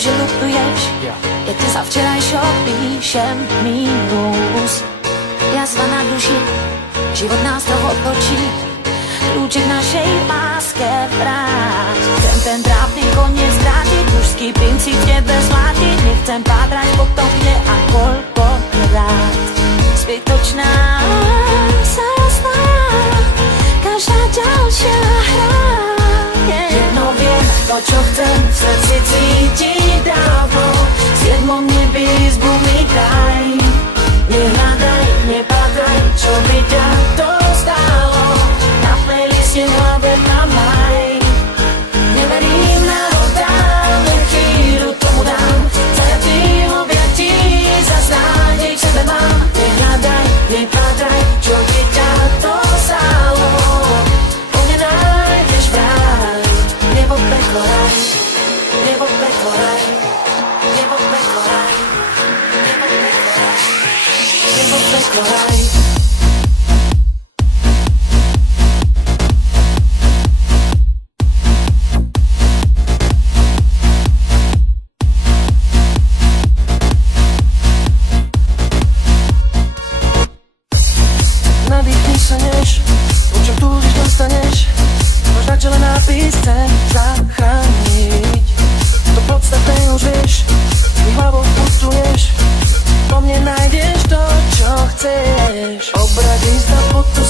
že lutuješ, jak ty za včerajšok píšem mínus. Jazva na duši, život nás toho otočí, kľúček našej láske vráť. Chcem ten trápny koniec vrátiť, mužský princíp tebe zlátiť. Nechcem pátrať po tom, kde a koľkokrát. Zbytočná sa zdá každá ďalšia hra. Jedno viem, to čo chcem v srdci cítiť dávno. V siedmom nebi izbu mi daj. Nehľadaj, nepátraj, čo by ťa to stálo. Na playliste hlave tam maj. Neverím na rodám, len chvíľu tomu dám. Zajatým objatí, zas nádej v sebe mám. Nehľadaj, nepátraj, čo by ťa to stálo. Po mne nájdeš vraj. Nebo prekonaj, nebo prekonaj, nebo prekonaj, nebo prekonaj, nebo prekonaj. Nadýchni sa než, po čom túžiš dostaneš. Máš na čele nápis, chcem zachrániť. To podstatné už vieš, mi hlavou putuješ. Po mne nájdeš to, čo chceš. Obrať lista pod tú